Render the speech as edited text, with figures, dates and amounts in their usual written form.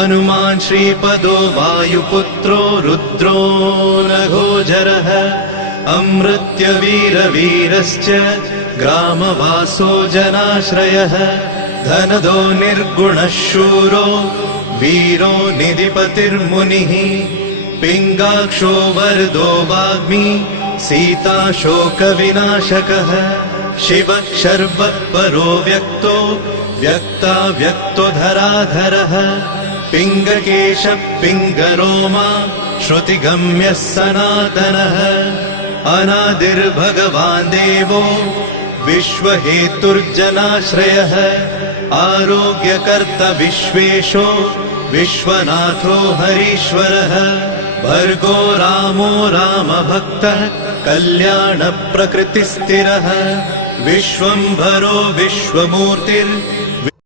हनुमान् श्रीपदो वायुपुत्रो रुद्रो नघोजरः अमृत्यवीरवीरश्च ग्रामवासो जनाश्रयः धनदो निर्गुणः शूरो वीरो निधिपतिर्मुनिः पिङ्गाक्षो वरदो वाग्मी सीताशोकविनाशकः शिवः शर्वपरो व्यक्तो व्यक्ताव्यक्तो धराधरः पिङ्गकेशः पिङ्गरोमा श्रुतिगम्यः सनातनः अनादिर्भगवान् देवो विश्वहेतुर्जनाश्रयः आरोग्यकर्ता विश्वेशो विश्वनाथो हरीश्वरः भर्गो रामो रामभक्तः कल्याणप्रकृतिस्थिरः विश्वम्भरो विश्वमूर्तिर्